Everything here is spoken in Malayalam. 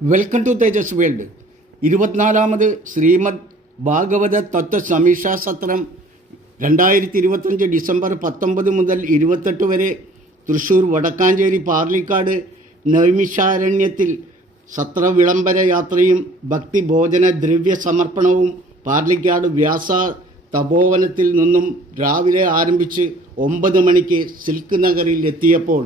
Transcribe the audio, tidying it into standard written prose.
Welcome to Tejas world. 24ാമത് ശ്രീമദ് ഭാഗവത തത്വ സമീക്ഷാ സത്രം 2025 ഡിസംബർ 19 മുതൽ 28 വരെ തൃശ്ശൂർ വടക്കാഞ്ചേരി പാർലിക്കാട് നൈമിഷാരണ്യത്തിൽ സത്ര വിളംബര യാത്രയും ഭക്തി ഭോജന ദ്രവ്യ സമർപ്പണവും പാർലിക്കാട് വ്യാസ തപോവനത്തിൽ നിന്നും രാവിലെ ആരംഭിച്ച് 9 മണിക്ക് സിൽക്ക് നഗറിൽ എത്തിയപ്പോൾ